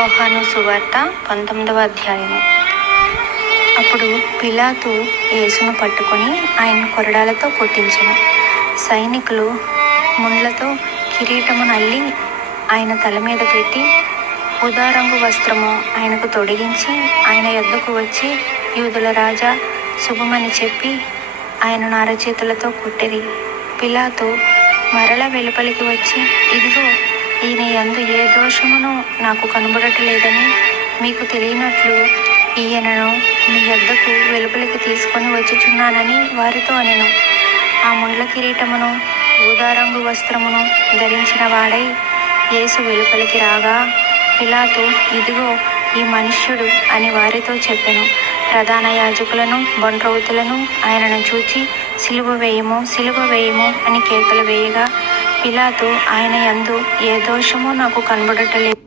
యోహాను సువార్త పంతొమ్మిదవ అధ్యాయము. అప్పుడు పిలాతు యేసును పట్టుకొని ఆయన కొరడాలతో కొట్టించను. సైనికులు ముండ్లతో కిరీటమును అల్లి ఆయన తల మీద పెట్టి ఉదారంగు వస్త్రము ఆయనకు తొడిగించి ఆయన యొద్దకు వచ్చి యూదుల రాజా శుభమని చెప్పి ఆయనను అరచేతులతో కొట్టిరి. పిలాతు మరల వెలుపలికి వచ్చి ఇదిగో ఈయన ఎందు ఏ దోషమును నాకు కనబడటలేదని మీకు తెలియనట్లు ఈయనను మీ యొద్దకు వెలుపలికి తీసుకొని వచ్చుచున్నానని వారితో అనెను. ఆ ముండ్ల కిరీటమును ఊదారంగు వస్త్రమును ధరించిన వాడై యేసు వెలుపలికి రాగా పిలాతు ఇదిగో ఈ మనుష్యుడు అని వారితో చెప్పెను. ప్రధాన యాజకులను బొండ్రౌతులను ఆయనను చూచి సిలువ వేయము సిలువ వేయము అని కేకలు వేయగా పిలాతు ఆయన యందు ఏ దోషమో నాకు కనబడటలేదు.